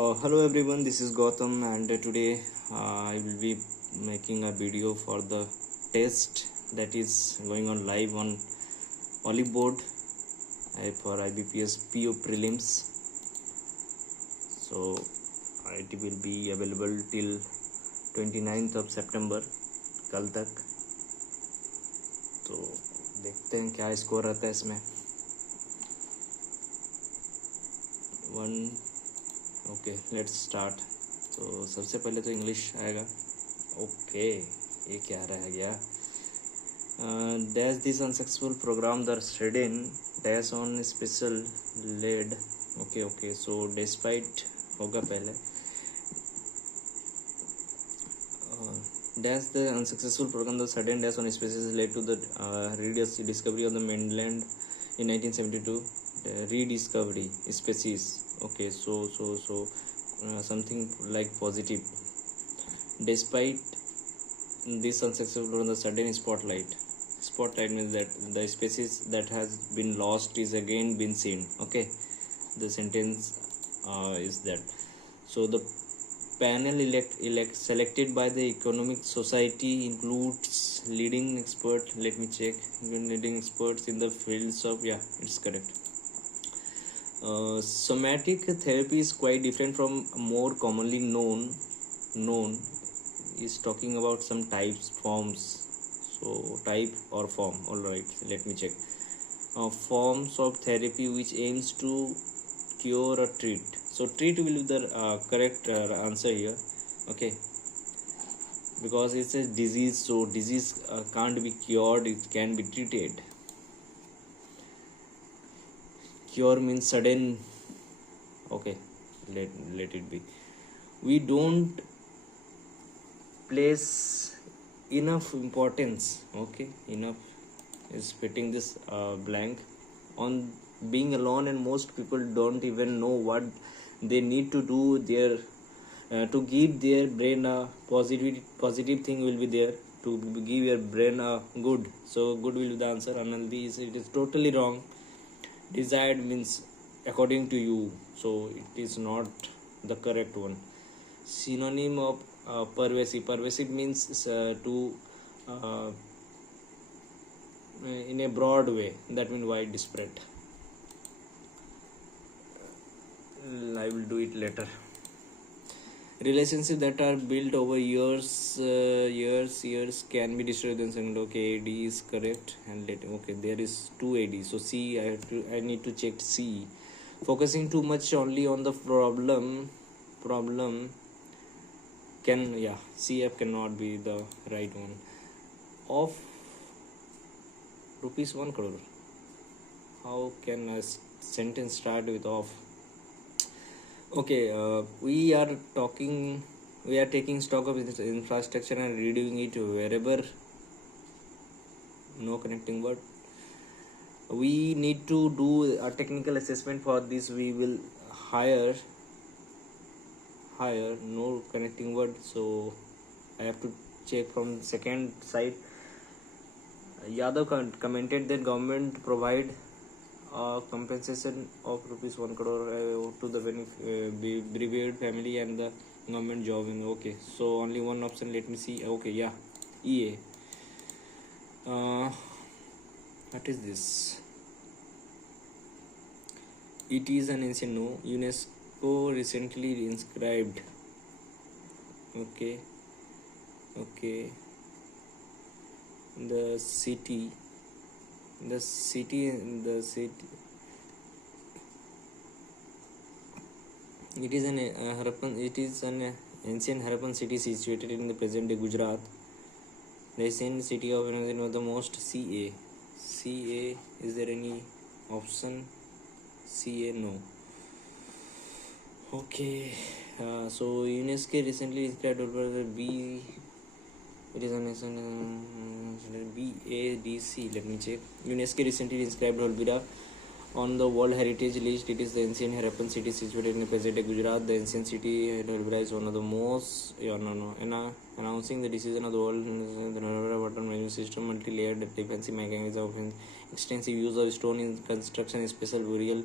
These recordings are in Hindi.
Hello everyone, this is Gautam, and today I will be making a video for the test that is going on live on Olive board for IBPS PO prelims. So it will be available till 29th of September, कल तक. तो देखते हैं क्या स्कोर रहता है इसमें. Okay let's start. तो सबसे पहले तो इंग्लिश आएगा. ओके ये क्या रह गया. Dash this unsuccessful program the student dash on special led. Okay so despite होगा पहले. Dash the unsuccessful program the sudden dash on special led to the rediscovery of the mainland in 1972. Rediscovery species. Okay, so something like positive. Despite this unsuccessful program, the sudden spotlight means that the species that has been lost is again been seen. Okay, the sentence is that. So the panel selected by the Economic Society includes leading experts. Let me check. Leading experts in the fields of, yeah, it's correct. Somatic therapy is quite different from more commonly known is talking about some types, forms. So type or form. All right, let me check. Forms of therapy which aims to cure or treat. So treat will be the correct answer here. Okay, because it's a disease, so disease can't be cured, it can be treated. Cure means sudden. Okay, let it be. We don't place enough importance. Okay, enough is fitting this blank on being alone, and most people don't even know what they need to do there to give their brain a positive thing will be there to give your brain a good. So good will be the answer. Unhealthy it is totally wrong. Desired means according to you, so it is not the correct one. Synonym of pervasive means to in a broad way, that means widespread. I will do it later. Relationships that are built over years can be destroyed in second. Okay, D is correct. And okay, there is 2 AD, so C I need to check C. Focusing too much only on the problem can, yeah, CF cannot be the right one. Of rupees 1 crore. How can a sentence start with of? Okay, we are taking stock of infrastructure and redoing it wherever. No connecting word. We need to do a technical assessment for this. We will hire. No connecting word. So I have to check from second side. Yadav commented that government provide compensation of rupees 1 crore to the bereaved family and the government job. Okay, so only one option. Let me see. Okay, yeah, EA. What is this? It is an ancient. No, UNESCO recently inscribed. Okay. The city. It is an ancient Harappan city situated in the present day Gujarat. The ancient city of the most. CA. Is there any option? CA, no. Okay. So UNESCO recently inscribed over B. It is an BADC. Let me check. UNESCO recently inscribed Holbira on the World Heritage List. It is the ancient Harappan city situated in the present day Gujarat. The ancient city Holbira is one of the most. Announcing the decision of the world, the water management system, multi-layered defensive mechanism of extensive use of stone in construction, special burial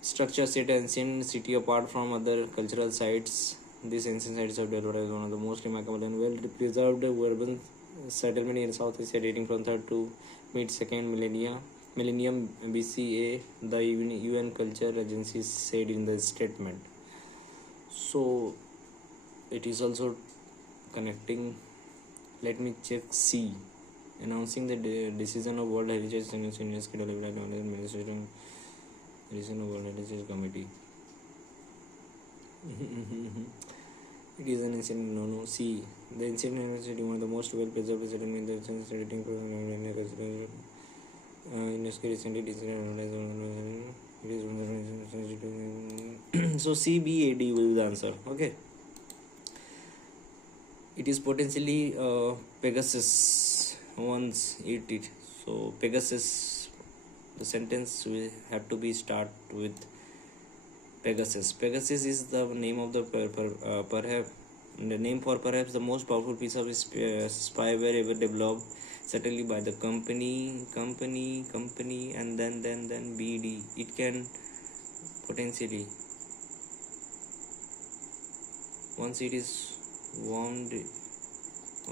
Structure set ancient city apart from other cultural sites. These ancient sites are developed as one of the most remarkable and well-preserved urban settlement in South Asia, dating from third to mid-second millennium BCA. The UN Culture Agency said in the statement. So it is also connecting. Let me check C. Announcing the decision of World Heritage Centers in UNESCO development administration. Decision of World Heritage Committee. It is an ancient no. See, the ancient university, one of the most well-preserved settlement in the sense dating from UNESCO recently decided it is so CBAD will be the answer. Okay. It is potentially Pegasus once it. So Pegasus, the sentence will have to be start with Pegasus. Pegasus is the name of the perhaps the name for perhaps the most powerful piece of spyware ever developed, certainly by the company, and then BD. It can potentially once it is warmed.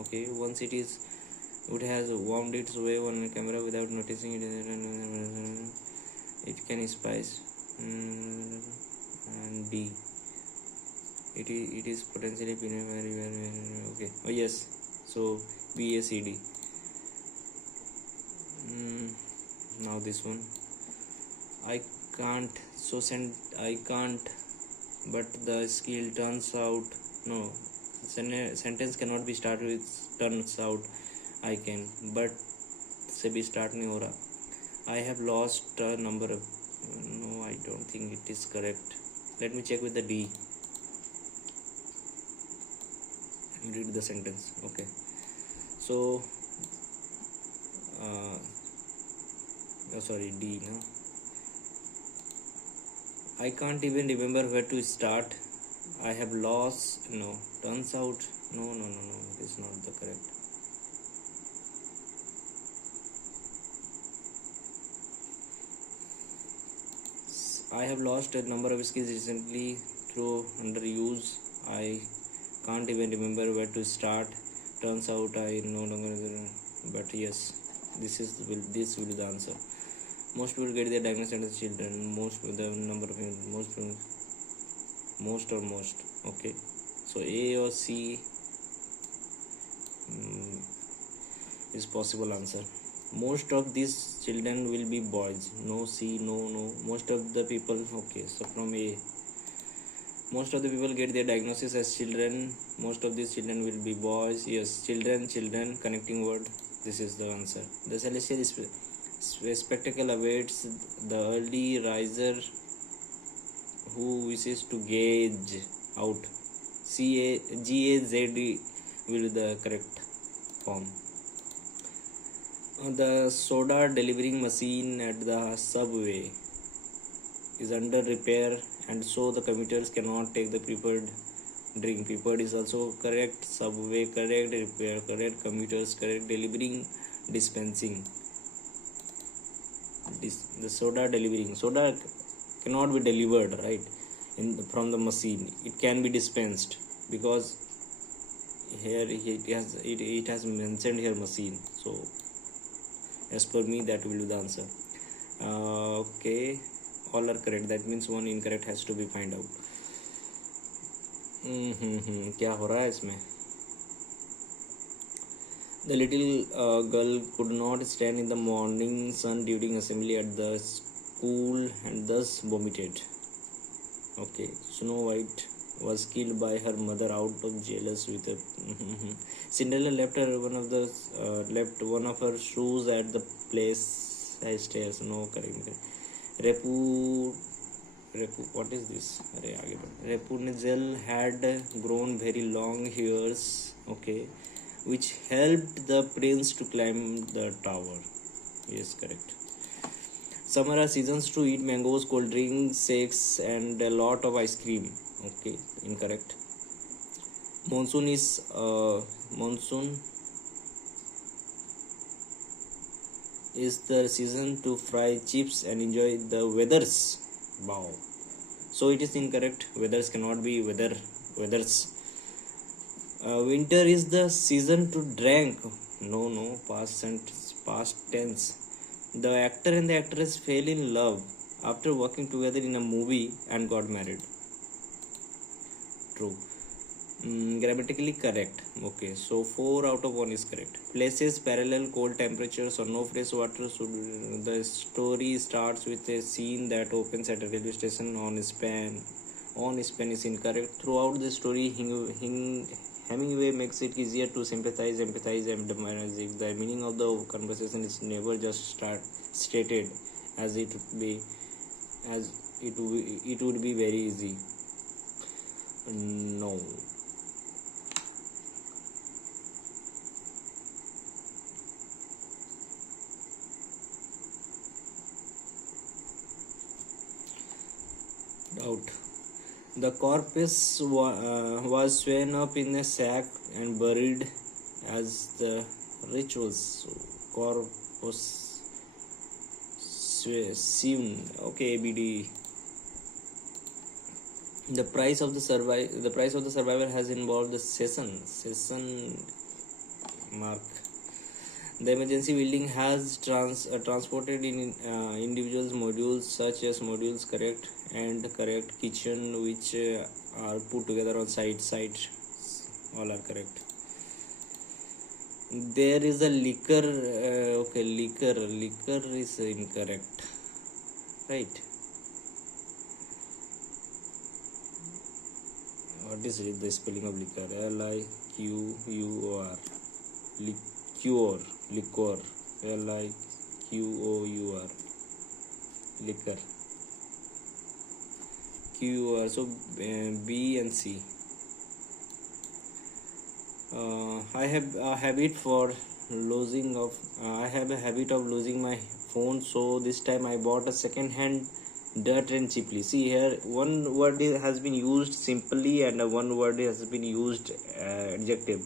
Okay, once it has warmed its way on a camera without noticing it, it can spice. And D, it is potentially very okay. Oh yes, so BACD. Now this one I can't but the skill turns out no sentence cannot be started with turns out I can, but से भी start नहीं हो रहा. I have lost a number of no, I don't think it is correct. Let me check with the D. Let me read the sentence. Okay, so sorry, D. No, I can't even remember where to start. I have lost. No, turns out. No. It is not the correct. I have lost a number of skills recently through underuse. I can't even remember where to start. Turns out I no longer. But yes, this will be the answer. Most people get their diagnosis as children. Most or most. Okay, so A or C is possible answer. Most of these children will be boys. No C, no. Most of the people. Okay, so from A. Most of the people get their diagnosis as children. Most of these children will be boys. Yes, children, connecting word. This is the answer. The celestial spectacle awaits the early riser who wishes to gauge out. GAZD will be the correct form. The soda delivering machine at the subway is under repair, and so the commuters cannot take the preferred drink. Preferred is also correct. Subway correct. Repair correct. Commuters correct. Delivering, dispensing. The soda delivering. Soda cannot be delivered, right? From the machine. It can be dispensed because here it has mentioned here machine. So as per me, that will be the answer. Okay, all are correct. That means one incorrect has to be find out. क्या हो रहा है इसमें? The little girl could not stand in the morning sun during assembly at the school and thus vomited. Okay, Snow White was killed by her mother out of jealous with her. Cinderella left one of her shoes at the place stairs. No, correct. What is this? Rapunzel had grown very long hairs. Okay, which helped the prince to climb the tower. Yes, correct. Summer are seasons to eat mangoes, cold drinks, shakes, and a lot of ice cream. Okay, incorrect. Monsoon is the season to fry chips and enjoy the weathers. Wow. So it is incorrect. Weathers cannot be weathers. Winter is the season to drink. No, no, past tense. The actor and the actress fell in love after working together in a movie and got married. True. Grammatically correct. Okay, so 4 out of 1 is correct. Places parallel cold temperatures or no fresh water. So the story starts with a scene that opens at a railway station on Spain. On Spain is incorrect. Throughout the story, Hemingway makes it easier to sympathize, empathize, and admire. The meaning of the conversation is never just stated as it would be, as it would be very easy. No. Doubt. The corpse was sewn up in a sack and buried as the rituals. So, corpus sewn. Okay, ABD. The price of the survival has involved the session mark. The emergency building has transported in individuals modules such as modules correct and correct kitchen which are put together on site all are correct. There is a liquor. Okay, liquor is incorrect, right? What is the spelling of liquor? Liquor. Liqueur. Liquor. Liqueur. Liquor. Q. So B and C. I have a habit of losing my phone, so this time I bought a second hand dirt and cheaply. See here, one word has been used simply and one word has been used adjective.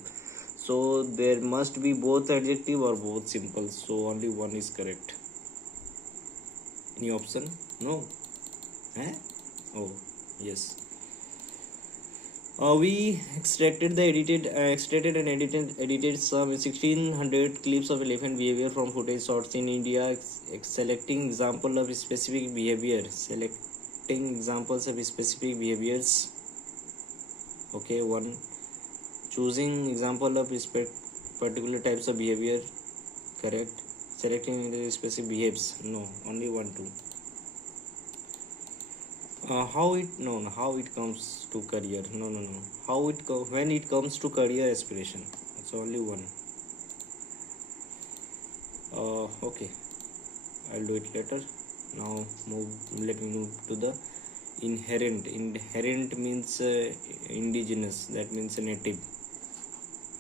So there must be both adjective or both simple. So only one is correct. Any option? No. Oh yes. We extracted and edited some 1600 clips of elephant behavior from footage shots in India, selecting examples of specific behaviors. Okay, one. Choosing example of particular types of behavior, correct. Selecting the specific behaves. No, only 1, 2. How it comes to career? No. When it comes to career aspiration, it's only 1. Okay, I'll do it later. Now let me move to the inherent. Inherent means indigenous. That means native.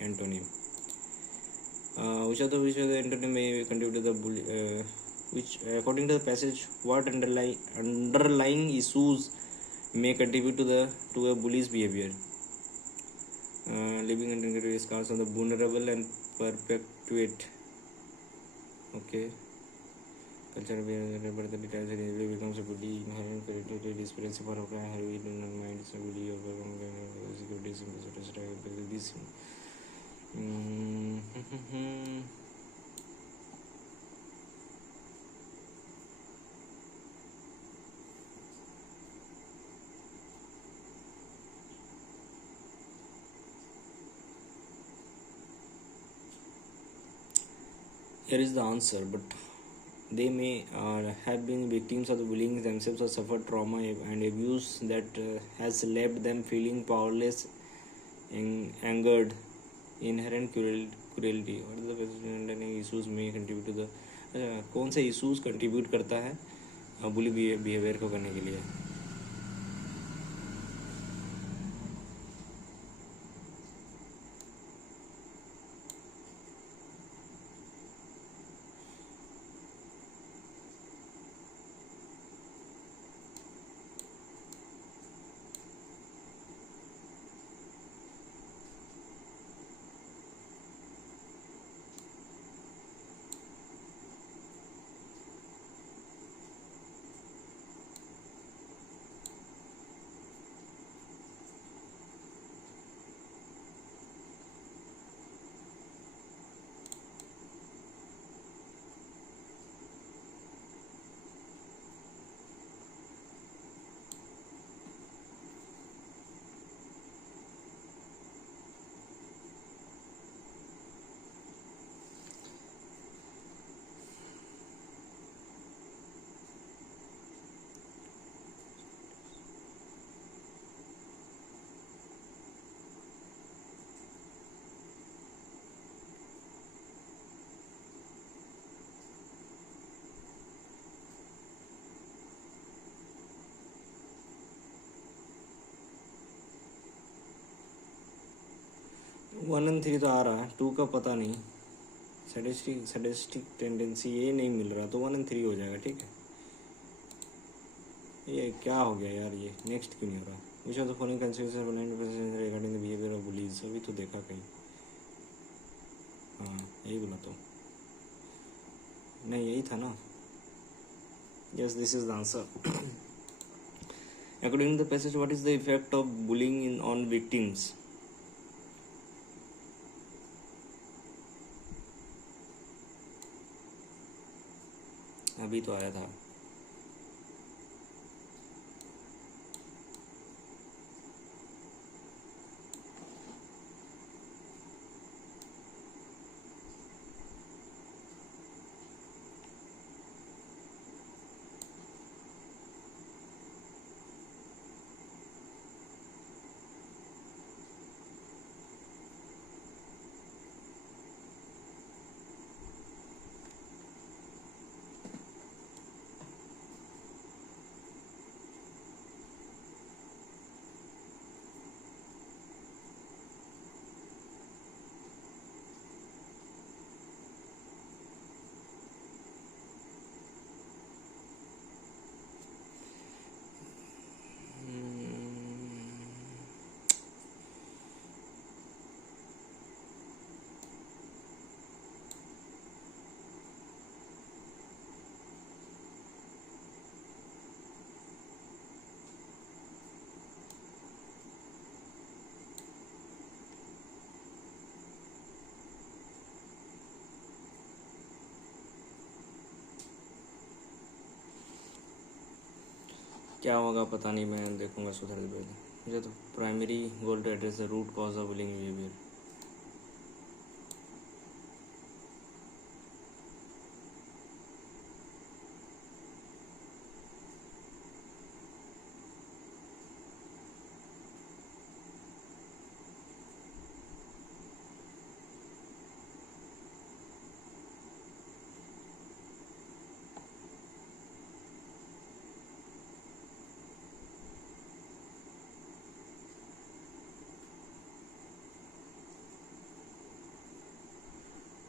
Antonym. Which of the antonym may contribute to the which according to the passage, what underlying issues may contribute to a bully's behavior? Living and increase scars on the vulnerable and perpetuate. Okay. Culture but the details becomes a bully. Inherent character disparity for heavy mind is a bully of security this. Here is the answer, but they may have been victims of the bullying themselves or suffered trauma and abuse that has left them feeling powerless, angered, inherent cruelty. What is the underlying issues may contribute to the कौन से issues contribute करता है bully behavior को करने के लिए? 1 and 3 तो आ रहा है, 2 का पता नहीं। सैडिस्टिक टेंडेंसी ये नहीं मिल रहा, तो 1 and 3 हो जाएगा। ठीक है, ये क्या हो गया यार, ये नेक्स्ट क्यों नहीं हो रहा? Which of the following consideration regarding the behaviour of bullies, अभी तो देखा कहीं। हाँ यही बोला तो, नहीं यही था ना। Yes, this is the answer. According to the passage, what is the effect of bullying in on victims? अभी तो आया था। क्या होगा पता नहीं, मैं देखूंगा सुधर से पहले। मुझे तो primary goal to address the root cause of bullying behaviour.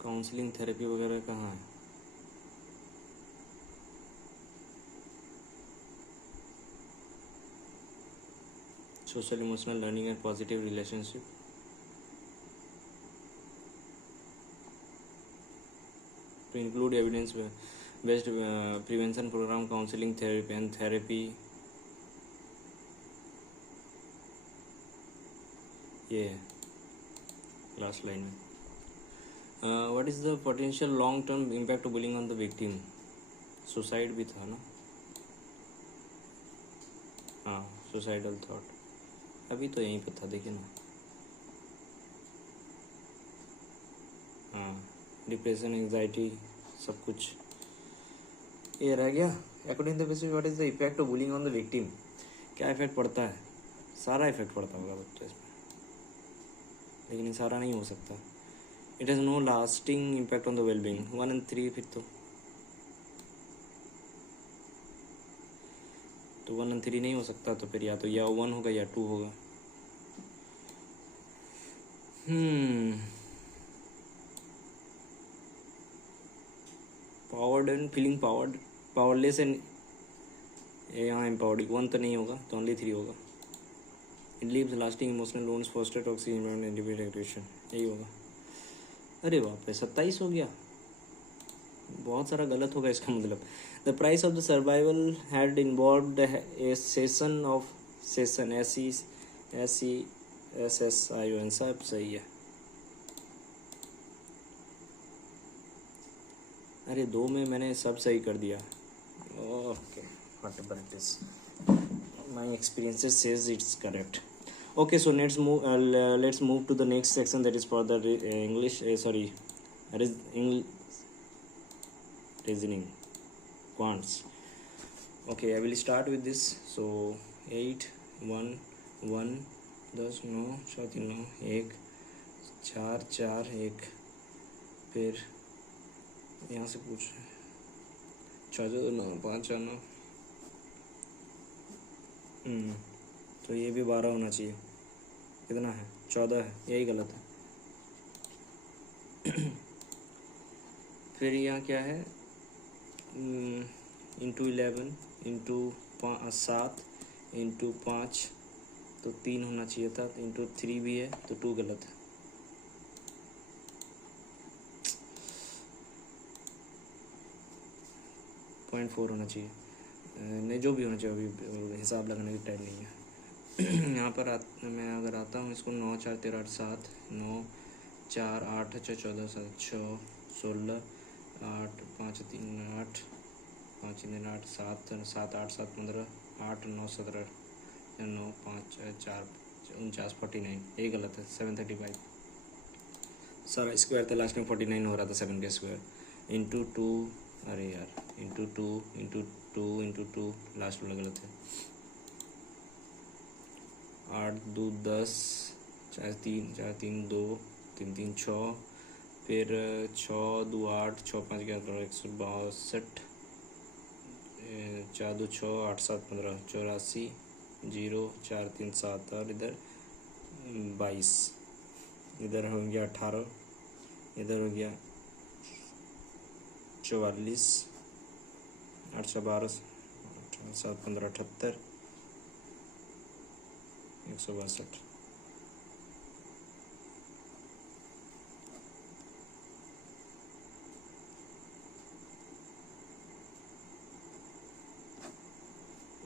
Counselling therapy वगैरह कहाँ है? Social emotional learning and positive relationship. To include evidence-based prevention program, counseling, therapy, and therapy. ये लास्ट लाइन में। What is the potential long-term impact of bullying on the victim? Suicide भी था ना? हाँ, सुसाइडल थॉट। अभी तो यहीं पे था, देखिए ना। हाँ, डिप्रेशन, एंजाइटी, सब कुछ ये रह गया। According to the basis, what is the effect of bullying on the victim? क्या इफेक्ट पड़ता है? सारा इफेक्ट पड़ता होगा बच्चे इसमें, लेकिन ये सारा नहीं हो सकता। It has no lasting impact on the wellbeing. 1 and 3 फिर तो 1 and 3 नहीं हो सकता, तो फिर या तो 1 होगा या 2 होगा। Powered and feeling powered, powerless and यहाँ एम्पावर्ड, 1 तो नहीं होगा, तो ओनली 3 होगा। It leaves lasting emotional loans, foster toxic environment, individual aggression, यही होगा। अरे बाप रे, 27 हो गया, बहुत सारा गलत होगा इसका मतलब। The price of the survival had involved A session of session, SESSION, सब सही है। अरे 2 में मैंने सब सही कर दिया। Okay, whatever it is, my experiences says it's correct. Okay, so let's move to the next section, that is for the English reasoning quants. Okay, I will start with this. So 8 1 1 10 9 7 9 1 4 4 1, फिर यहाँ से पूछ 6 9 5 9, तो ये भी 12 होना चाहिए। कितना है? 14 है, यही गलत है। फिर यहाँ क्या है, इंटू 11 इंटू 7 इंटू 5, तो 3 होना चाहिए था, इंटू 3 भी है तो 2 गलत है। .4 होना चाहिए, नहीं जो भी होना चाहिए, अभी हिसाब लगाने की टाइम नहीं है। यहाँ पर मैं अगर आता हूँ इसको, 9 4 13 8 7, 9 4 8 6 14 7 6 16 8 5 3 8 5 3 8 7 7 8 7 15 8 9 17 9 5 4 49 49, ये गलत है। 735 सारा स्क्वायर था, लास्ट में 49 हो रहा था 7 का स्क्वायर। इंटू 2, अरे यार, इंटू 2 इंटू 2 इंटू 2, लास्ट वाला गलत है। 8 2 10, 4 3 2 3 3 6, फिर 6 2 8 6 5 11 162, 4 2 6 8 7 15 84 0 4 3 7, और इधर 22, इधर हो गया 18, इधर हो गया 44, 8 6 12 7 15 78 162।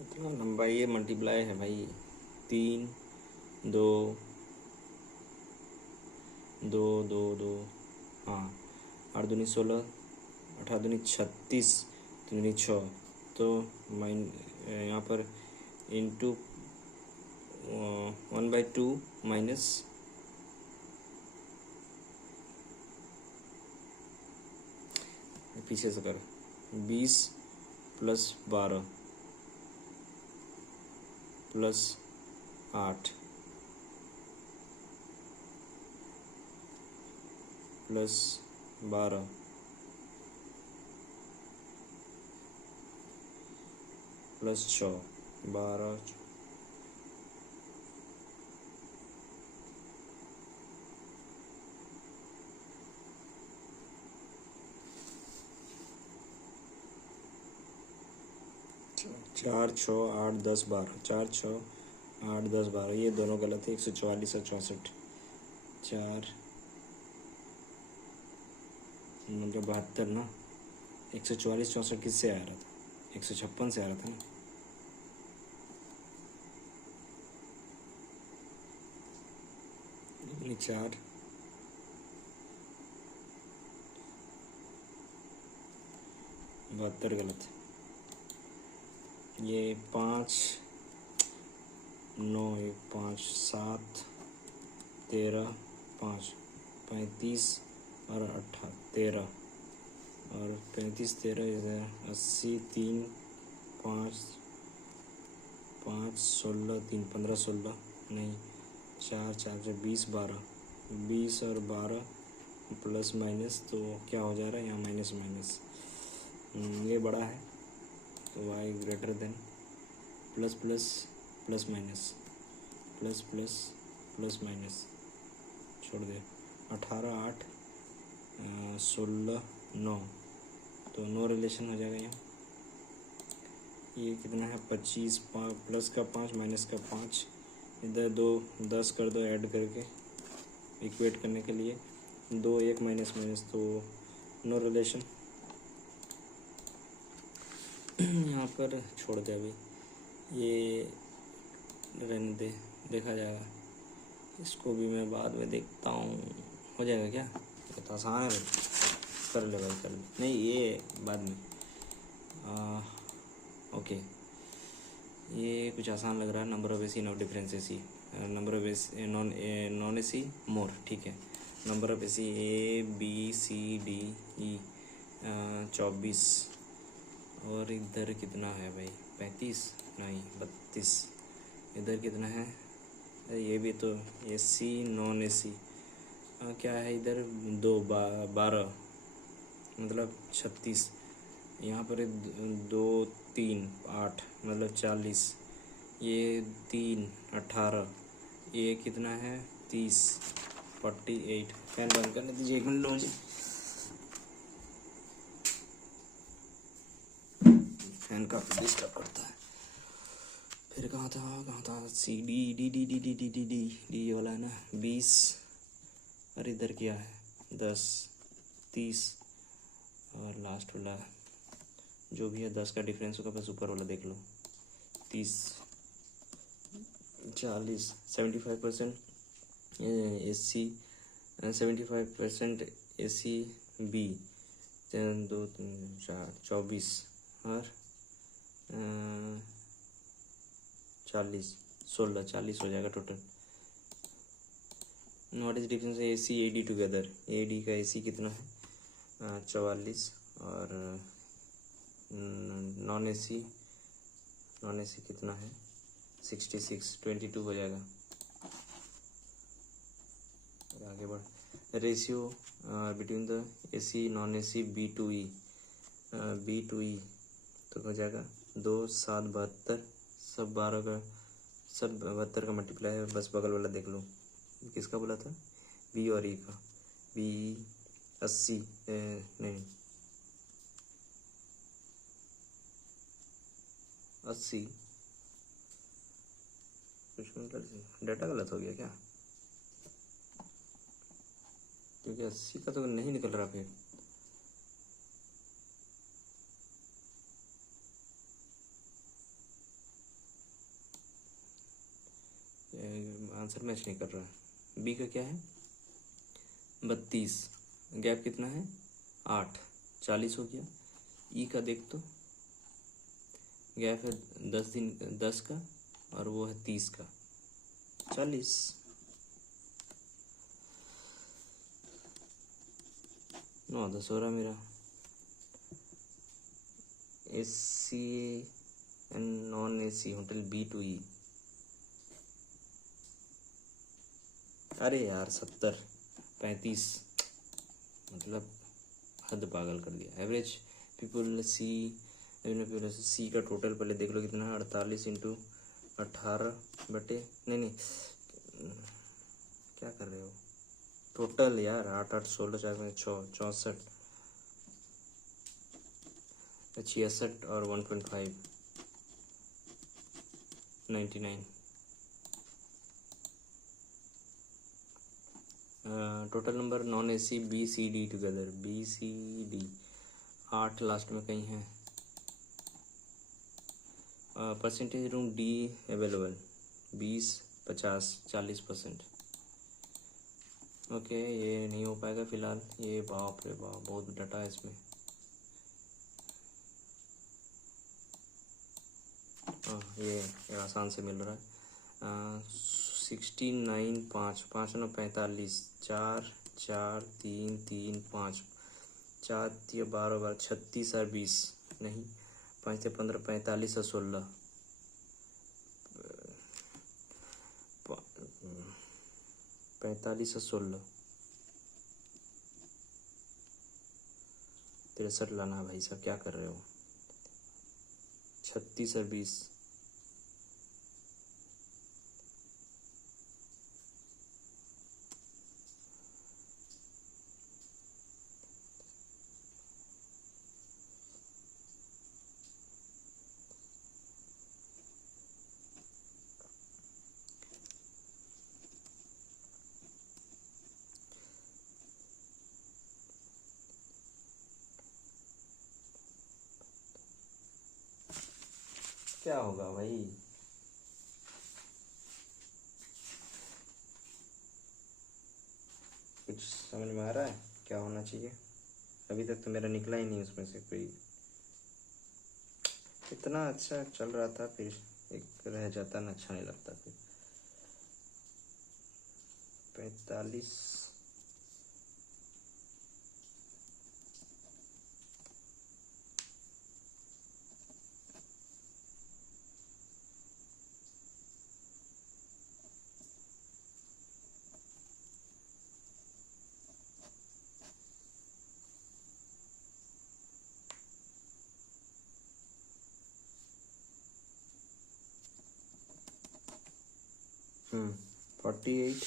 इतना लंबा ये मल्टीप्लाई है भाई। 3 2 2 2 2, हाँ, 8 दूनी 16, 8 दूनी 36, 3 दूनी 6, तो यहाँ पर इंटू 1/2 माइनस पीछे से कर, 20 प्लस 12 प्लस 8 प्लस 12 प्लस 6, 12 4 6 8 10 12, 4 6 8 10 12, ये दोनों गलत है। 144 और 64, 4 मतलब 72 ना। 144 64 किससे आ रहा था? 156 से आ रहा था ना। ये 4 72 गलत है। ये 5 9 1 5 7 13 5 35 और 13 और 35 13 80 3 5 5 16 3 15 16 नहीं 4 4 से 20 12 20 और 12 प्लस माइनस, तो क्या हो जा रहा है यहाँ? माइनस माइनस, ये बड़ा है तो y greater than, plus plus plus minus, plus plus plus minus, छोड़ दे। 18 8 16 9, तो नो रिलेशन हो जाएगा यहाँ। ये कितना है? 25 प्लस का 5 माइनस का 5, इधर 2 10 कर दो ऐड करके इक्वेट करने के लिए, 2 1 माइनस माइनस, तो नो रिलेशन। यहाँ पर छोड़ दे अभी, ये रहने दे, देखा जाएगा। इसको भी मैं बाद में देखता हूँ, हो जाएगा क्या? ये तो आसान है भाई, कर ले भाई कर ले। नहीं ये बाद में, ओके। ये कुछ आसान लग रहा है। Number of AC not difference AC, number of AC non AC more, ठीक है। Number of AC A B C D E 24, और इधर कितना है भाई? 35 नहीं 32, इधर कितना है? ये भी तो एसी नॉन एसी क्या है इधर? 12 मतलब 36, यहाँ पर 2 3 8 मतलब 40, ये 3 18, ये कितना है? 30, 48। फैन बंद करने दीजिए 1 मिनट मुझे, फैन काफी डिस्टर्ब करता है। फिर कहाँ था C D D D D D D D D D वाला है ना 20, और इधर क्या है 10, 30, और लास्ट वाला जो भी है 10 का डिफरेंस होगा, बस ऊपर वाला देख लो 30, 40, 75% AC, 75% AC B, 2 3 4 24, और 40 16 40 हो जाएगा total. What is difference AC AD together? AD का AC कितना है 44, और नॉन AC कितना है 66, 22 हो जाएगा। आगे बढ़, ratio between the AC non AC B2E, B2E तो हो जाएगा 2 7 72, सब 12 का, सब 72 का मल्टीप्लाई है। बस बगल वाला देख लो, किसका बोला था B और E का, B 80 नहीं 80, कुछ मिनट डाटा गलत हो गया क्या? क्योंकि 80 का तो नहीं निकल रहा। फिर आंसर मैच नहीं कर रहा। बी का क्या है 32, गैप कितना है 8, 40 हो गया। ई का देख तो, गैप है 10 का, और वो है 30 का, 40। 9 10 हो रहा मेरा। AC and non AC hotel B2E, अरे यार 70 35, मतलब हद पागल कर दिया। एवरेज पीपल सी का टोटल पहले देख लो कितना है 48 इंटू 18 बटे नहीं क्या कर रहे हो टोटल यार 8 8 16 4 64 66 और 1.5 99। Total number non AC BCD together, BCD 8 last में कहीं है। Percentage room D available 20 50 40%। Okay ये नहीं हो पाएगा फिलहाल, ये बाप रे बाप बहुत डाटा है इसमें। ये आसान से मिल रहा है 69 5 5 9 45 4 4 3 3 5 4 3 12 12 36 और 20 नहीं 5 से 15 45 और 16 45 और 16 63 लाना भाई साहब, क्या कर रहे हो 36 और 20। क्या होगा भाई कुछ समझ में आ रहा है क्या होना चाहिए? अभी तक तो मेरा निकला ही नहीं उसमें से कोई। इतना अच्छा चल रहा था, फिर एक रह जाता ना, अच्छा नहीं लगता। फिर 45 48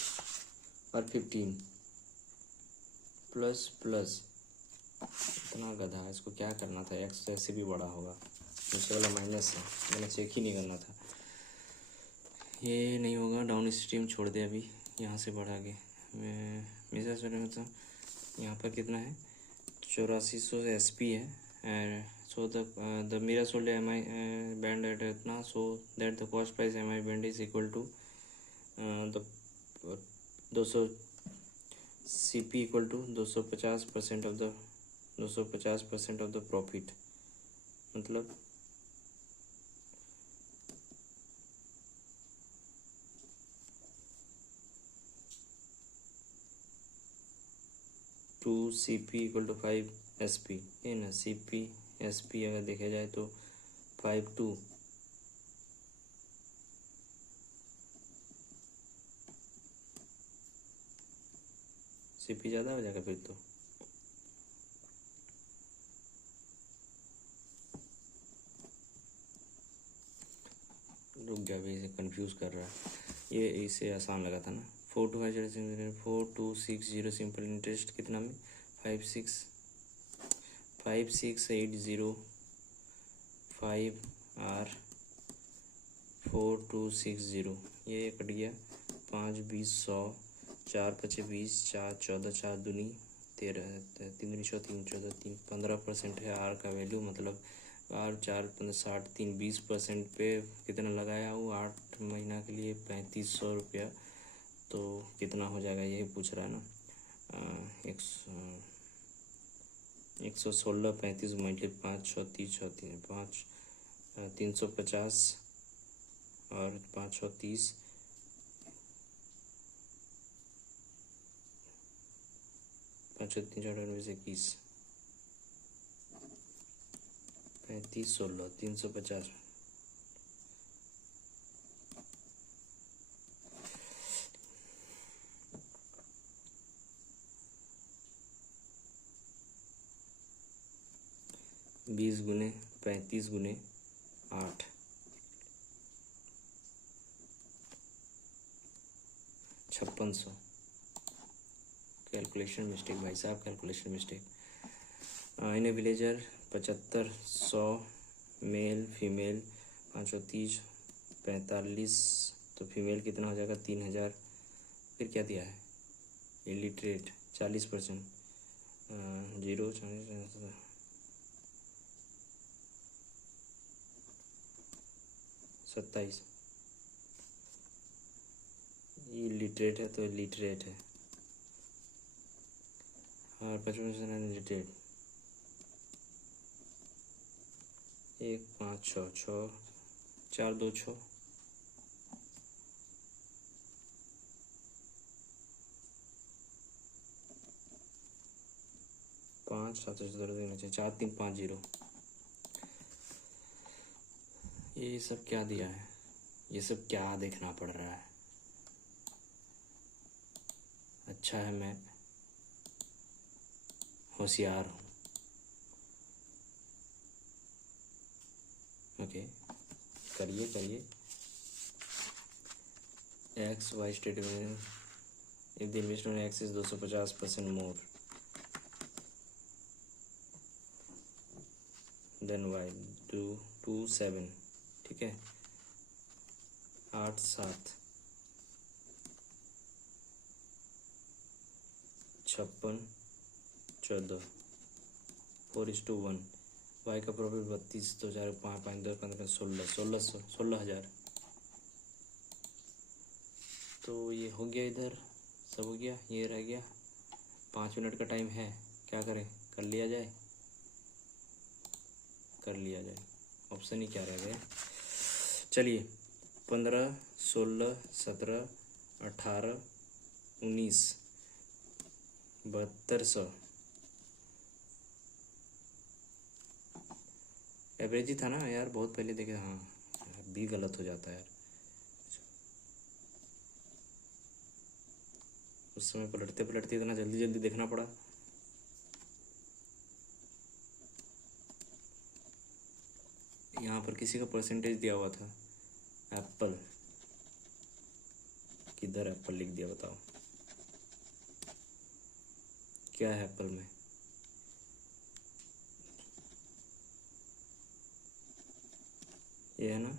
और 15 प्लस प्लस, इतना गधा है, इसको क्या करना था, एक्स तो ऐसे भी बड़ा होगा, दूसरे वाला माइनस है, मैंने चेक ही नहीं करना था। ये नहीं होगा, डाउन स्ट्रीम छोड़ दे अभी, यहाँ से बढ़ा के मेरा मतलब यहाँ पर कितना है, 8400 SP है। एंड सो द मेरा सोल्ड MI बैंड एट इतना, so that the cost price MI band is equal to the 200 CP equal to 250% of the 250% of the profit, मतलब 2 CP इक्वल टू 5 SP, ये ना CP SP अगर देखा जाए तो 5 2 CP ज़्यादा हो जाएगा फिर तो। रुक गया, भी इसे कंफ्यूज कर रहा है, ये इसे आसान लगा था ना। 4260 सिंपल इंटरेस्ट कितना में 5680 R 4260, ये कट गया 5 20 100 4 5 20 4 14 4 दूनी 13 3 दूनी 6 3 14 3 15% है R का वैल्यू, मतलब R 4 15 60 3 20% पे कितना लगाया वो 8 महीना के लिए 3500 रुपया, तो कितना हो जाएगा यही पूछ रहा है ना। 116 35 मल्टी 5 6 30 6 3 5 350 और 5 6 30 5 6 3 4 21 35 16 350 20 गुने 35 गुने 8 5600, कैलकुलेशन मिस्टेक भाई साहब, कैलकुलेशन मिस्टेक। इन ए विलेजर 75 100 मेल फीमेल 530 45, तो फीमेल कितना हो जाएगा 3000, फिर क्या दिया है, इलिटरेट 40%, 0 27, इलिटरेट है तो इलिटरेट है, और 55% अनलिटरेट, 1 5 6 6 4 2 6 5 7 4 3 5 0, ये सब क्या दिया है, ये सब क्या देखना पड़ रहा है। अच्छा है मैं होशियार हूँ। ओके, करिए करिए। X Y statement, if the investment X is 250% more than Y 2 7, ठीक है, 8 7 56 14 4:1, वाई का प्रॉफिट 32, तो 4 5 5 10 15 16,000, तो ये हो गया, इधर सब हो गया, ये रह गया। 5 मिनट का टाइम है, क्या करें, कर लिया जाए, कर लिया जाए, ऑप्शन ही क्या रह गया। चलिए 15 16 17 18 19 7200, एवरेज ही था ना यार, बहुत पहले देखे, हाँ भी गलत हो जाता है यार, उस समय पलटते पलटते इतना जल्दी जल्दी देखना पड़ा। यहाँ पर किसी का परसेंटेज दिया हुआ था, एप्पल, किधर एप्पल लिख दिया बताओ, क्या है एप्पल में? ये है ना,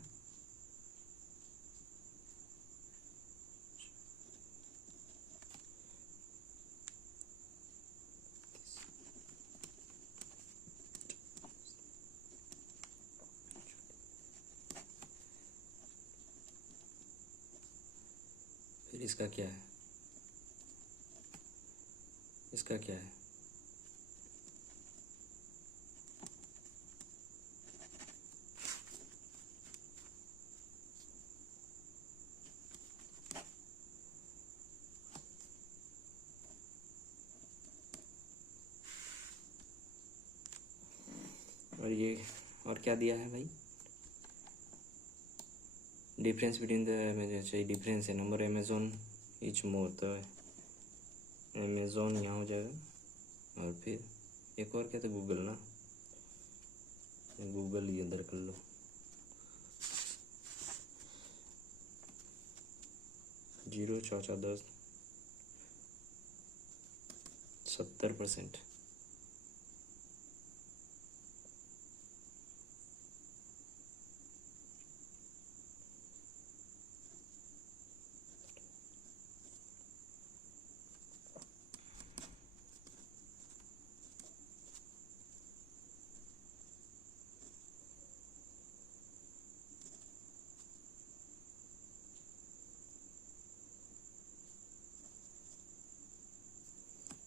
फिर इसका क्या है? इसका क्या है? और ये और क्या दिया है भाई? डिफरेंस बिटवीन द, अच्छा डिफरेंस है नंबर अमेजोन इच मोर, तो अमेजोन यहाँ हो जाएगा। और फिर एक और क्या था, गूगल ना, गूगल ही अंदर कर लो। 0 4 10 70%।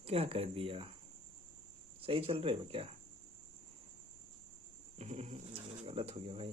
क्या कर दिया? सही चल रहे हो क्या? गलत हो गया भाई।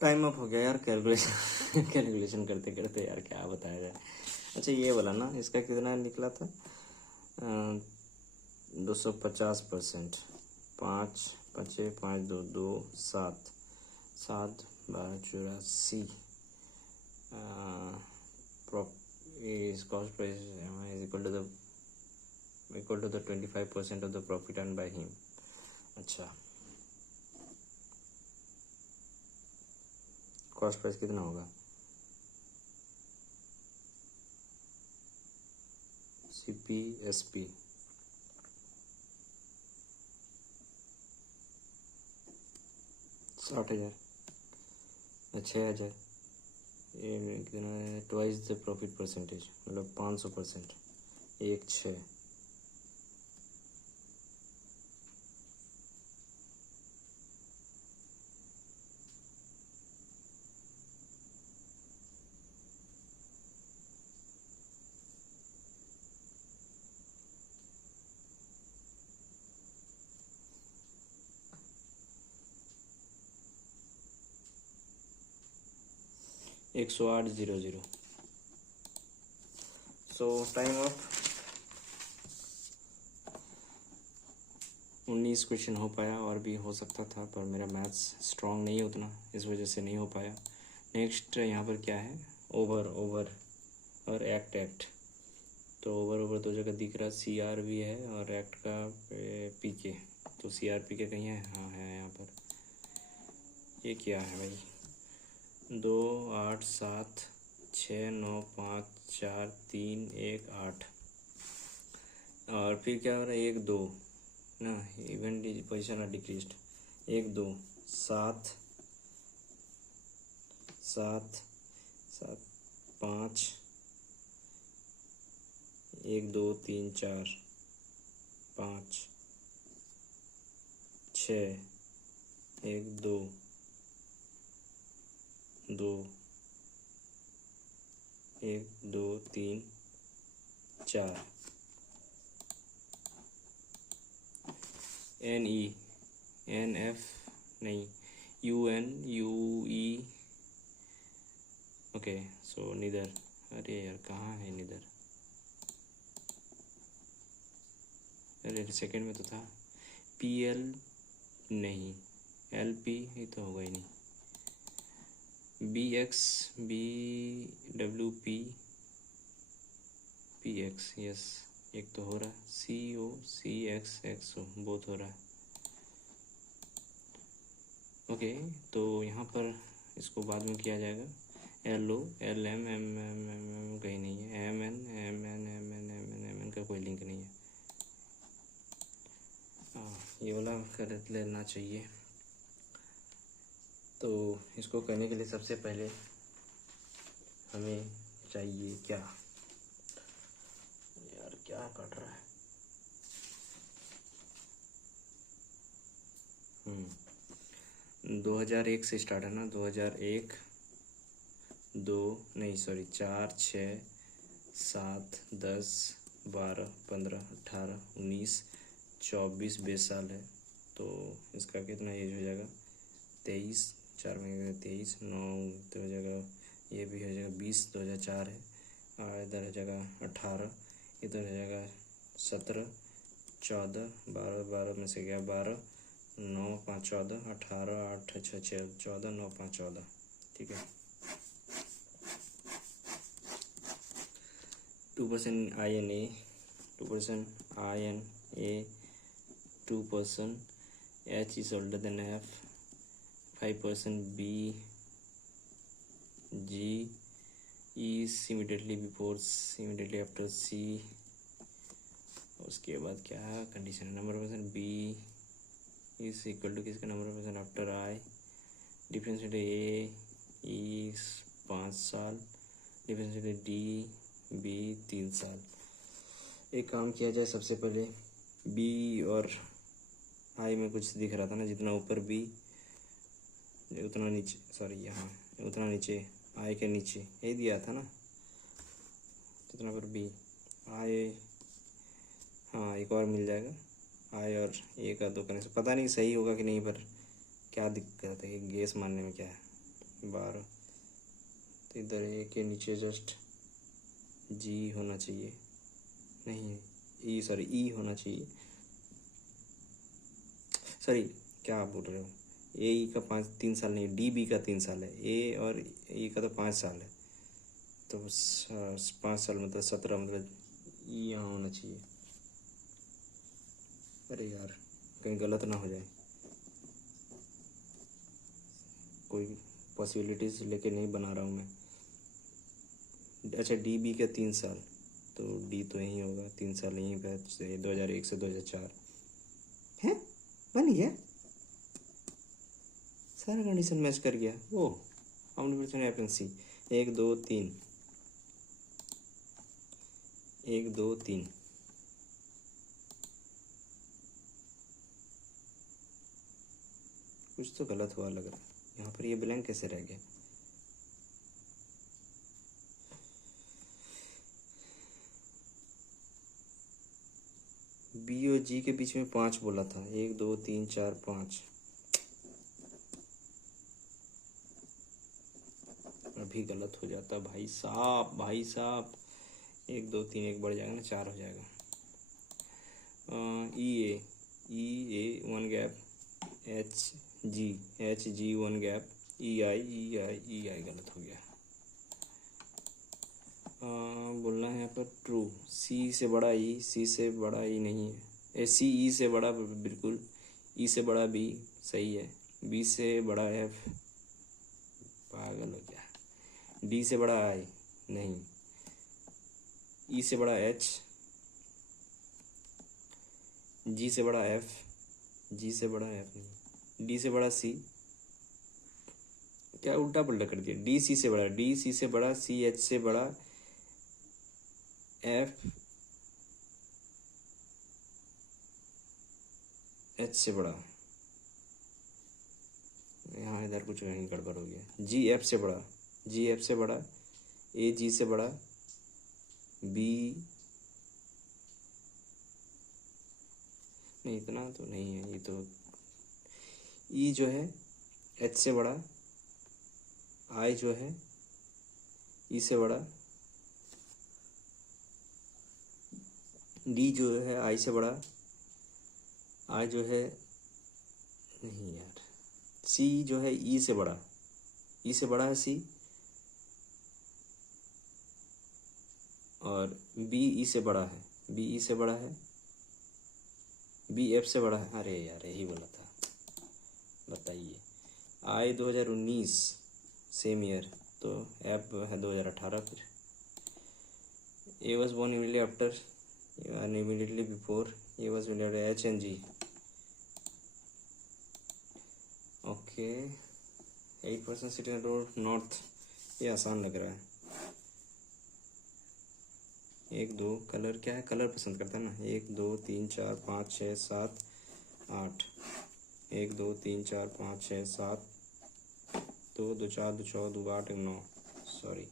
टाइम अप हो गया यार, कैलकुलेशन कैलकुलेशन करते करते यार क्या बताया जाए। अच्छा ये वाला ना, इसका कितना निकला था? 250%। 5 5 5 2 2 7 7 12 84। is cost price is equal to the 25% of the profit earned by him। अच्छा, कॉस्ट प्राइस कितना होगा? CPSP 60,000, 6,000। ये कितना है? ट्वाइस द प्रॉफिट परसेंटेज, मतलब 500%। 1 6। एक 108.00। सो टाइम ऑफ 19 क्वेश्चन हो पाया, और भी हो सकता था पर मेरा मैथ्स स्ट्रांग नहीं है उतना, इस वजह से नहीं हो पाया। नेक्स्ट यहाँ पर क्या है? ओवर ओवर और एक्ट एक्ट। तो ओवर ओवर दो जगह दिख रहा, CR भी है और एक्ट का PK। तो CR PK कहीं है? हाँ है यहाँ पर। ये क्या है भाई? 2 8 7 6 9 5 4 3 1 8। और फिर क्या हो रहा है? 1 2 ना, event position are decreased. 1 2 7 7 7 5 1 2 3 4 5 6 1 2 2 1 2 3 4 NF नहीं UE ओके सो निदर। अरे यार कहाँ है निदर? अरे सेकंड में तो था। PL नहीं, LP ये तो होगा ही नहीं। BX BWP PX यस एक तो हो रहा। CO CXXO बहुत हो रहा है। ओके तो यहाँ पर इसको बाद में किया जाएगा। LO LM MM कहीं नहीं है। MN का कोई लिंक नहीं है। ये वाला कर लेना चाहिए। तो इसको करने के लिए सबसे पहले हमें चाहिए क्या? यार क्या कट रहा है? 2001 से स्टार्ट है ना। 2001 2 नहीं सॉरी 4 6 7 10 12 15 18 19 24 20 साल है। तो इसका कितना एज हो जाएगा? 23 4 में 23 9 तो हो जाएगा। ये भी हो जाएगा 20 2004 है। और इधर हो जाएगा 18 इधर हो जाएगा 17 14 12 12 में से गया 12 9 5 14 18 8 6 6 14 9 5 14 ठीक है। 2% INA 2% INA 2% H is older than F 5% B G E is immediately before immediately after C। उसके बाद क्या है condition? Number percent B is equal to किसका number percent after I। Difference A E 5 साल। डिफरेंस D B 3 साल। एक काम किया जाए सबसे पहले B और I में कुछ दिख रहा था ना, जितना ऊपर B उतना नीचे सॉरी यहाँ उतना नीचे I के नीचे यही दिया था ना, जितना पर B I हाँ एक और मिल जाएगा। I और A का 2 कनेक्शन पता नहीं सही होगा कि नहीं, पर क्या दिक्कत है गैस मारने में क्या है। 12 तो इधर A के नीचे जस्ट G होना चाहिए, नहीं E सॉरी E होना चाहिए। सॉरी क्या बोल रहे हो? ए का 3 साल नहीं, DB का 3 साल है। A और E का तो 5 साल है, तो 5 साल मतलब 17 मतलब E यहाँ होना चाहिए। अरे यार कहीं गलत ना हो जाए, कोई पॉसिबिलिटीज़ लेके नहीं बना रहा हूँ मैं। अच्छा DB का 3 साल तो D तो यहीं होगा, 3 साल यहीं पे 2001 से 2004 है। बन गया सारा कंडीशन मैच कर गया। वो हम एफिशिएंसी 1 2 3 1 2 3 कुछ तो गलत हुआ लग रहा है यहाँ पर। ये ब्लैंक कैसे रह गया? B और G के बीच में 5 बोला था। 1 2 3 4 5 अभी गलत हो जाता भाई साहब, भाई साहब। 1 2 3 एक बढ़ जाएगा ना, 4 हो जाएगा। E A 1 gap H G 1 gap E I गलत हो गया। बोलना है यहाँ पर ट्रू। C से बड़ा E, C से बड़ा E नहीं है। C E से बड़ा बिल्कुल, E से बड़ा B सही है, B से बड़ा F पागल हो गया, D से बड़ा I नहीं, E से बड़ा H, G से बड़ा F, G से बड़ा F नहीं, D से बड़ा C। क्या उल्टा पुल्टा कर दिया? D C से बड़ा C H से बड़ा F एच से बड़ा, यहाँ इधर कुछ कहीं गड़बड़ हो गया। जी एफ से बड़ा, जी एफ से बड़ा, ए जी से बड़ा, बी नहीं इतना तो नहीं है, ये तो ई जो है एच से बड़ा, आई जो है ई से बड़ा, डी जो है आई से बड़ा, आई जो है नहीं यार, सी जो है ई से बड़ा, ई से बड़ा है सी, और बी ई से बड़ा है, बी ई से बड़ा है, बी एफ से बड़ा है। अरे यार यही बोला था, बताइए। आई 2019 सेम ईयर, तो एफ है 2018 फिर। A was born immediately after and immediately before he was related H and G. Okay, 8% city road north, ये आसान लग रहा है। एक दो कलर क्या है, कलर पसंद करता है ना। 1 2 3 4 5 6 7 8, 1 2 3 4 5 6 7, 2 2 4 2 6 2 8 9, सॉरी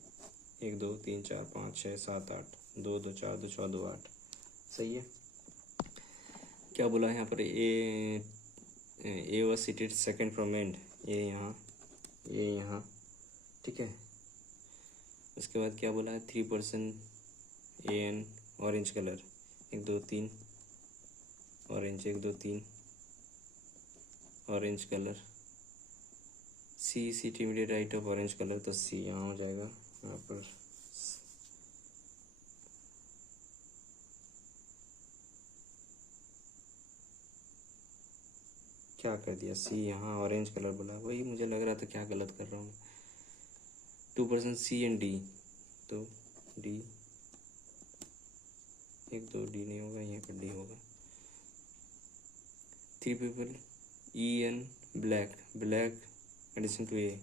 1 2 3 4 5 6 7 8, 2 2 4 2 6 2 8, सही है। क्या बोला है यहाँ पर, ए was seated second from and, ये यहाँ, ये यहाँ, ठीक है। उसके बाद क्या बोला है, 3% A N orange colour, 1 2 3 orange, 1 2 3 orange colour, C seat immediate right of orange colour, तो सी यहाँ हो जाएगा। यहाँ पर क्या कर दिया, सी यहाँ ऑरेंज कलर बोला, वही मुझे लग रहा था क्या गलत कर रहा हूँ। 2% सी एंड डी, तो डी, 1 2 डी नहीं होगा, यहाँ पर डी होगा। 3 people E in black, black addition to A,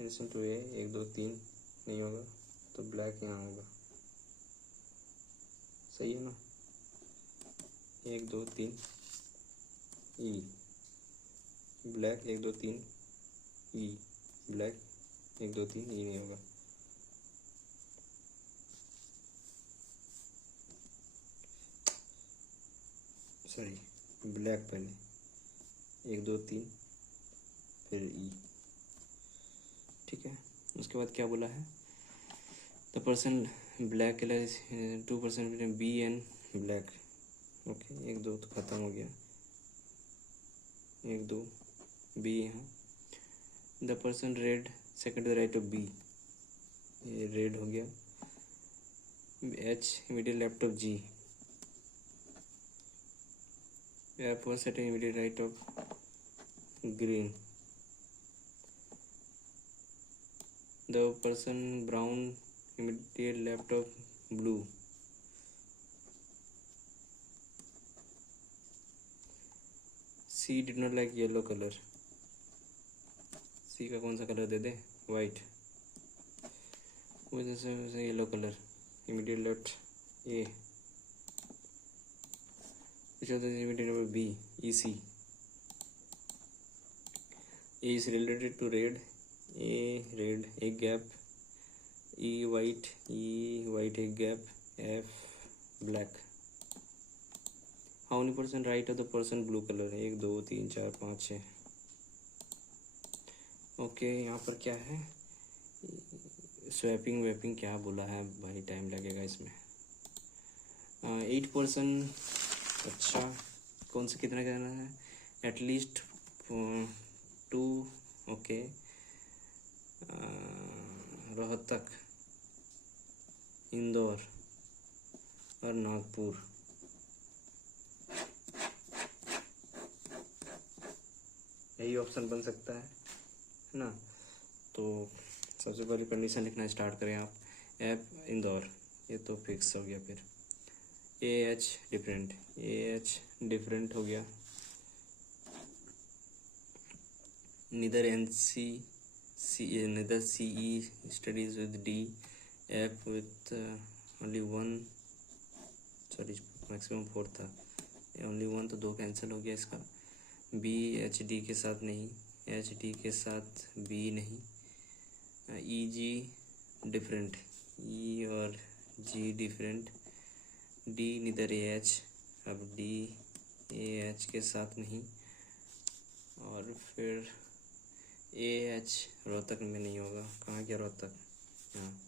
addition to A, 1 2 3 नहीं होगा, तो ब्लैक यहाँ होगा, सही है ना। 1 2 3 ई ब्लैक, 1 2 3 ई ब्लैक, 1 2 3 ई नहीं होगा। सॉरी, ब्लैक पहले, 1 2 3 फिर ई, ठीक है। उसके बाद क्या बोला है, the person black colour 2% B in black, okay 1 2 तो ख़त्म हो गया, 1 2 बी यहाँ, the person red second right of B, ये रेड हो गया। H immediate left of G, F was at immediate right of green, the person brown immediate left of blue, C did not like yellow color, C का कौन सा कलर दे दे, वाइट, वजह से yellow colour, immediate left A, which of the immediate number B, EC, A is related to red, A red एक gap, E white एक gap, F black. How many percent right of the person blue color, 1 2 3 4 5 6, okay. यहाँ पर क्या है, स्वैपिंग वेपिंग क्या बोला है भाई, टाइम लगेगा इसमें। 8%, अच्छा कौन से कितना कहना है, एटलीस्ट 2, ओके। रोहतक, इंदौर और नागपुर, यही ऑप्शन बन सकता है ना। तो सबसे पहले कंडीशन लिखना स्टार्ट करें आप, एफ इंदौर, ये तो फिक्स हो गया। फिर ए एच डिफरेंट हो गया, neither neither C E studies with D, F with only 1, sorry maximum 4 था, ओनली वन, तो 2 कैंसिल हो गया इसका। बी एच डी के साथ नहीं, एच डी के साथ बी नहीं, ई जी डिफरेंट, ई और जी डिफरेंट, डी निदर ए एच, अब डी ए एच के साथ नहीं, और फिर ए एच रोहतक में नहीं होगा। कहाँ गया रोहतक? यहाँ,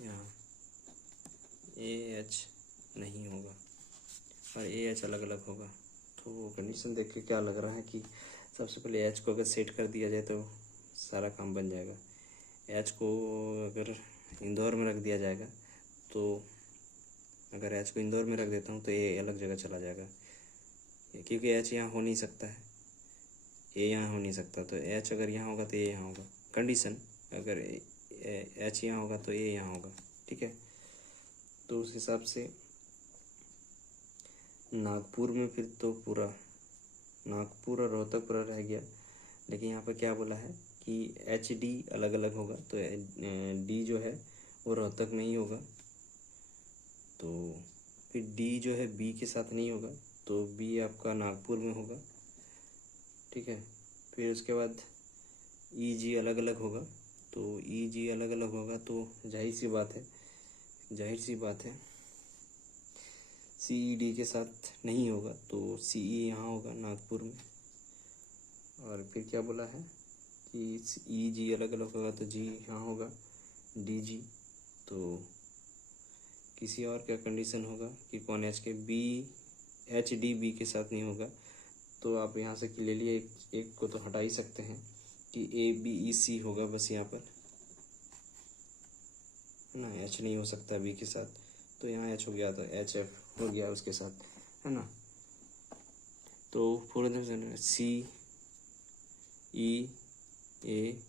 यहाँ ए एच नहीं होगा और ए एच अलग अलग होगा। तो कंडीशन देख के क्या लग रहा है कि सबसे पहले एच को अगर सेट कर दिया जाए तो सारा काम बन जाएगा। एच को अगर इंदौर में रख दिया जाएगा तो अगर एच को इंदौर में रख देता हूँ तो ए अलग जगह चला जाएगा, क्योंकि एच यहाँ हो नहीं सकता है, ए यहाँ हो नहीं सकता। तो एच अगर यहाँ होगा तो ए यहाँ होगा। कंडीशन अगर एच यहाँ होगा तो ए यहाँ होगा, ठीक है। तो उस हिसाब से नागपुर में फिर तो पूरा नागपुर और रोहतक पूरा रह गया, लेकिन यहाँ पर क्या बोला है कि एच डी अलग अलग होगा, तो डी जो है वो रोहतक में ही होगा। तो फिर डी जो है बी के साथ नहीं होगा, तो बी आपका नागपुर में होगा, ठीक है। फिर उसके बाद ई जी अलग अलग होगा, तो ई जी अलग अलग होगा तो जाहिर सी बात है सी ई डी के साथ नहीं होगा, तो सी ई यहाँ होगा नागपुर में। और फिर क्या बोला है कि ई जी अलग अलग होगा, तो जी यहाँ होगा, डी जी। तो किसी और का कंडीशन होगा कि कौन एच के बी एच डी बी के साथ नहीं होगा, तो आप यहाँ से ले लिए एक को तो हटा ही सकते हैं कि ए बी ई सी होगा बस यहाँ पर, है ना। एच नहीं हो सकता बी के साथ, तो यहाँ एच हो गया, तो एच एफ हो गया उसके साथ, है ना। तो पूरे सी ई ए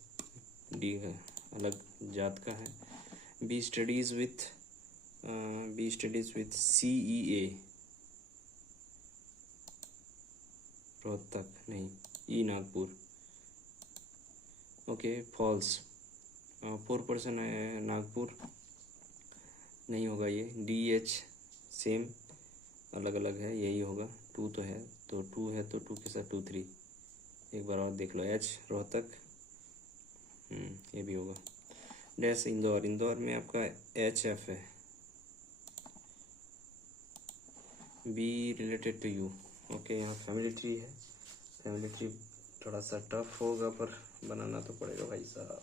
डी का अलग जात का है। बी स्टडीज़ विथ सी ई ए रोहतक नहीं, ई नागपुर, ओके फॉल्स। 4% नागपुर नहीं होगा, ये डी एच सेम अलग अलग है, यही होगा। 2 तो है, तो 2 है तो 2 के साथ 2 3, एक बार और देख लो। एच रोहतक, ये भी होगा। डैश इंदौर में आपका एच एफ है, B related to you, okay. यहाँ फैमिली ट्री है, फैमिली ट्री थोड़ा सा टफ होगा पर बनाना तो पड़ेगा भाई साहब,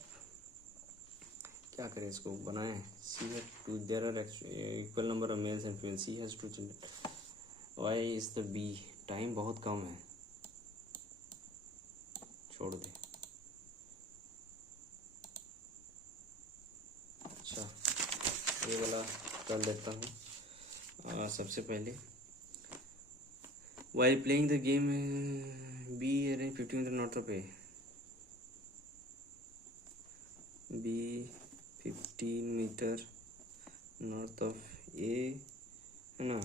क्या करें इसको बनाएं। सी है two, there are equal number of males and female, C has 2 children, Y is the B, time बहुत कम है, छोड़ दे। अच्छा ये वाला कर लेता हूँ। सबसे पहले while playing the game B arrange 15 metre north of A, B 15 metre north of A, है ना,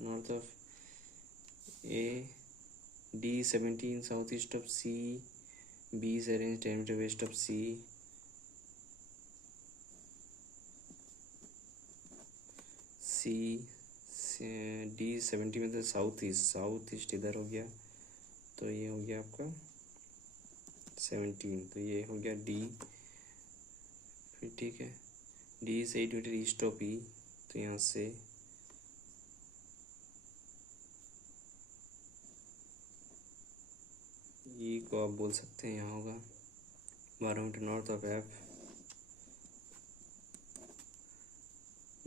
north of A, D 17 south east of C, B is arrange 10 metre west of C, C D 70 metre south east इधर हो गया, तो ये हो गया आपका 17, तो ये हो गया डी। फिर ठीक है, डी से 8 मीटर ईस्ट ऑफ ई, तो यहाँ से ई को आप बोल सकते हैं यहाँ होगा 12 metre north of F,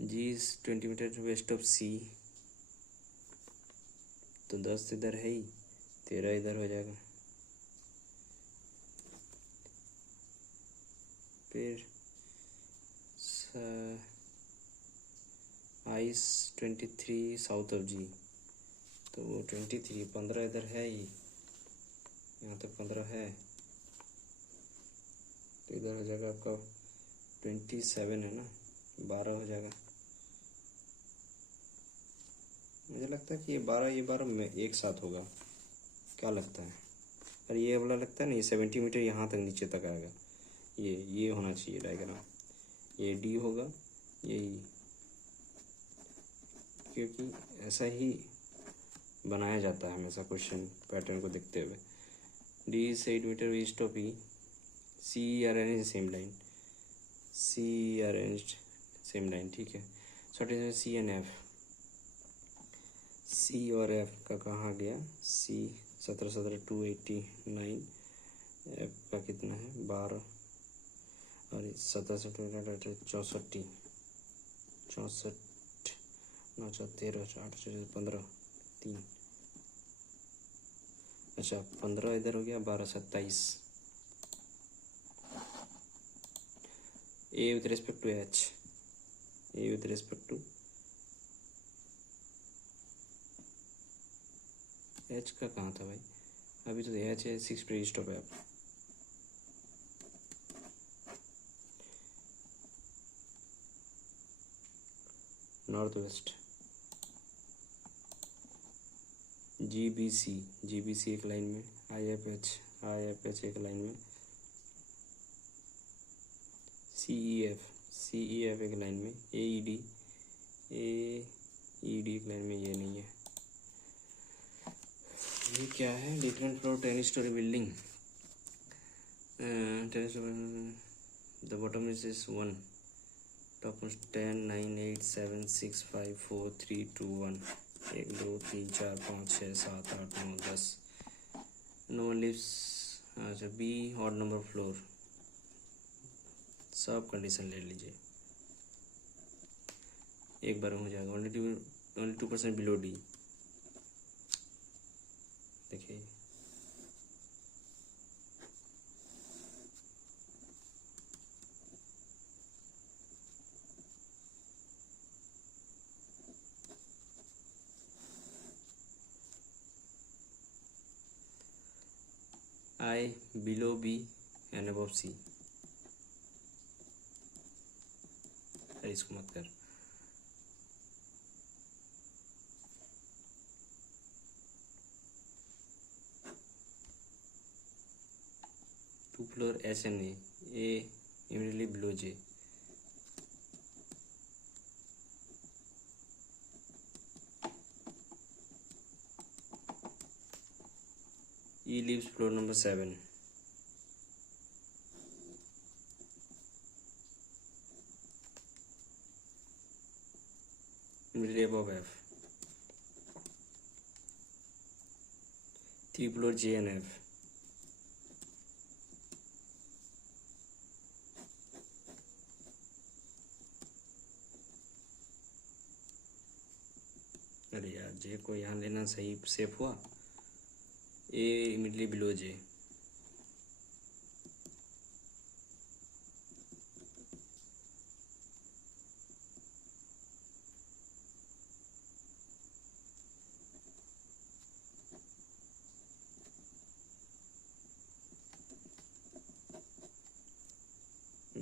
G is 20 metre west of C, तो 10 इधर है ही, 13 इधर हो जाएगा। फिर आइस 23 साउथ ऑफ जी, तो वो 23 15 इधर है ही, यहाँ तक 15 है, तो इधर हो जाएगा आपका 27 है ना, 12 हो जाएगा। मुझे लगता है कि ये 12 में एक साथ होगा, क्या लगता है? और ये वाला लगता है ना, ये 70 मीटर यहाँ तक नीचे तक आएगा, ये होना चाहिए डायग्राम, ये डी होगा यही, क्योंकि ऐसा ही बनाया जाता है हमेशा क्वेश्चन पैटर्न को देखते हुए। D 8 metre east of E, C arrange same line, C arranged same line, ठीक है। Sort is C and F, C और एफ का कहाँ गया, सी 17 17 289, एफ का कितना है 12, और 17 से 64 64 9 4 13 8 6 15 3, अच्छा 15 इधर हो गया, 12 27। A with respect to H, A with respect to H का कहाँ था भाई, अभी तो एच है 6 पे स्टॉप है अब। North west, G B C एक लाइन में, आई एफ एच एक लाइन में, सी ई एफ एक लाइन में, ए ई डी एक लाइन में, ये नहीं है। ये क्या है, different floor 10 story building, 10 the bottom is 1, top most 10 9 8 7 6 5 4 3 2 1, 1 2 3 4 5 6 7 8 9 10, no one lives, अच्छा बी ऑड नंबर फ्लोर, सब कंडीशन ले लीजिए एक बार हो जाएगा। ओनली 2% बिलो डी, देखिए I below B and above C, इसको मत कर, two floor H and A immediately below J, E leaves floor number 7, immediately above F, 3 floor J and F, अरे यार जे को यहाँ लेना सही सेफ हुआ, ए इमीडिएटली बिलो जे,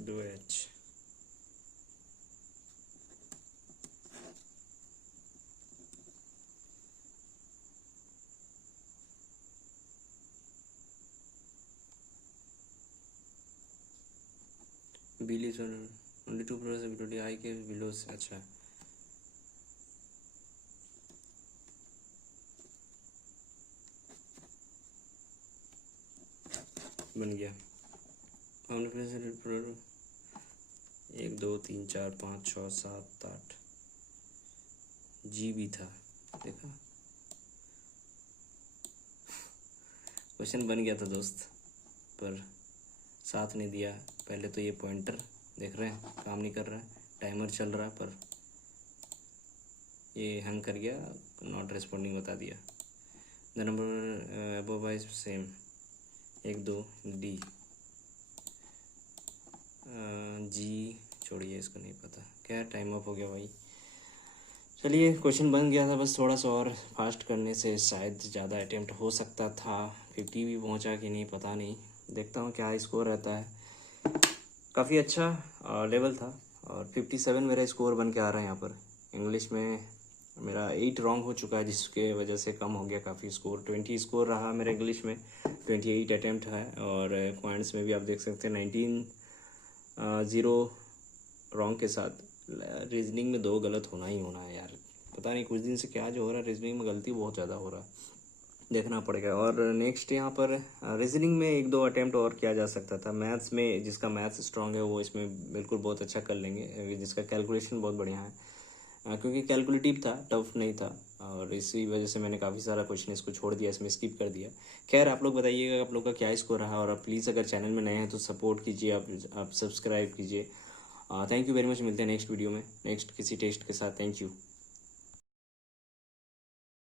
दो H, B leaves only 2 floors below D, I K below से, अच्छा बन गया। हमने फ्लोर 1 2 3 4 5 6 7 8, जी भी था, देखा क्वेश्चन बन गया था दोस्त, पर साथ नहीं दिया। पहले तो ये पॉइंटर देख रहे हैं काम नहीं कर रहा है, टाइमर चल रहा है, पर ये हैंग कर गया, नॉट रिस्पॉन्डिंग बता दिया। The number above is same, 1 2 D, जी छोड़िए इसको नहीं पता, क्या टाइम अप हो गया भाई। चलिए क्वेश्चन बन गया था, बस थोड़ा सा और फास्ट करने से शायद ज़्यादा अटेम्प्ट हो सकता था, 50 भी पहुंचा कि नहीं पता नहीं, देखता हूँ क्या स्कोर रहता है। काफ़ी अच्छा लेवल था, और 57 मेरा स्कोर बन के आ रहा है यहाँ पर। इंग्लिश में मेरा 8 रॉन्ग हो चुका है, जिसके वजह से कम हो गया काफ़ी स्कोर, 20 स्कोर रहा मेरा इंग्लिश में, 28 अटेम्प्ट है, और पॉइंट्स में भी आप देख सकते हैं 19 0 रॉन्ग के साथ। रीजनिंग में 2 गलत होना ही होना है यार, पता पता नहीं कुछ दिन से क्या जो हो रहा है, रीजनिंग में गलती बहुत ज़्यादा हो रहा है, देखना पड़ेगा। और नेक्स्ट यहाँ पर रीजनिंग में 1-2 अटैम्प्ट और किया जा सकता था। मैथ्स में जिसका मैथ्स स्ट्रांग है वो इसमें बिल्कुल बहुत अच्छा कर लेंगे, जिसका कैलकुलेशन बहुत बढ़िया है, क्योंकि कैलकुलेटिव था, टफ नहीं था, और इसी वजह से मैंने काफ़ी सारा क्वेश्चन इसको छोड़ दिया, इसमें स्किप कर दिया। खैर आप लोग बताइएगा आप लोग का क्या स्कोर रहा, और आप प्लीज़ अगर चैनल में नए हैं तो सपोर्ट कीजिए, आप सब्सक्राइब कीजिए। Thank you very much. मिलते हैं नेक्स्ट वीडियो में नेक्स्ट किसी टेस्ट के साथ। Thank you.